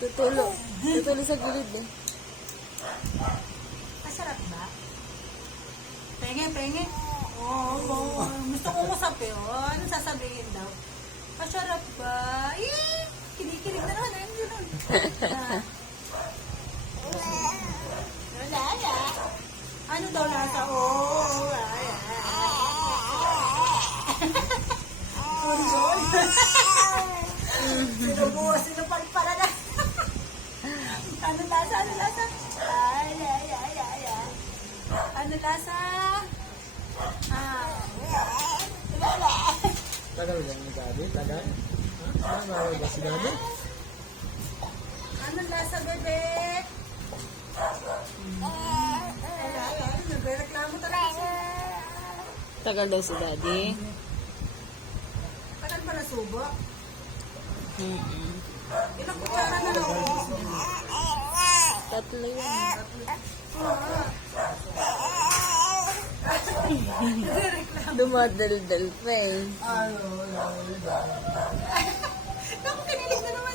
Tutulo sa gilid eh. Masarap ba? Penge. Oo. Gusto ko usap eh. Oh. Ano sasabihin daw? Masarap ba? Eh! Kinikilig na naman. Ayun yun. Wala. Ano daw lasa? Oh. Sinubuha, sinupagpala na. Ano lasa? Ay. Ano lasa? Tagal ba ni Daddy? Tagal? Ha? Tagal ba si Daddy? Ano lasa, bebe? Nagreklamo talaga siya. Tagal daw si Daddy. Tagal pa nasubo? Ilang kutsara na lang? Tatlo yun. Dumadaldal pa eh. Naku, kinilig na naman.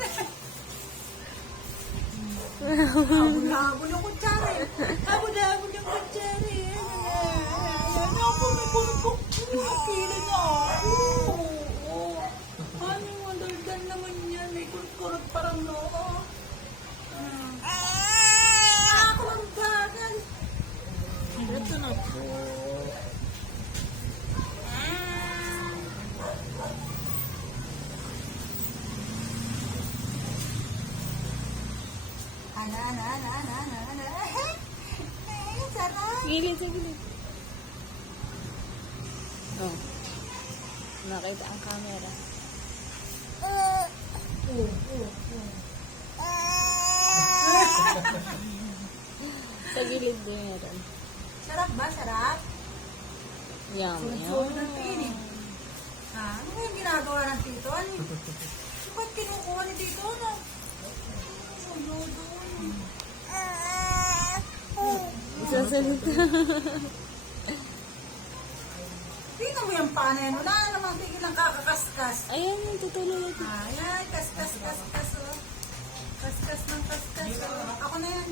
Habol-habol yung kutsara eh. Habol-habol yung kutsara eh. Naku, may kulpok. Pili na ako. Ano yung daldal naman yan? May kulkurot parang noo. Ako ang bagal. Ito na po. Ana. Sarap. Gilid sa gilid. Oh. Nakita ang camera. Sa gilid din meron. Sarap ba? Sarap? Yum. Sunod ng pinig. Ano ba yung ginagawa ng tito? Ano? Ba't kinukuha ni tito? Ano? Sasalita. Tingnan mo yung pana yan. Wala namang tigil ng kakakaskas. Ayan, yung tutulo natin. Ayan, kaskas. Oh. Kaskas ng kaskas. Oh. Ako na yan.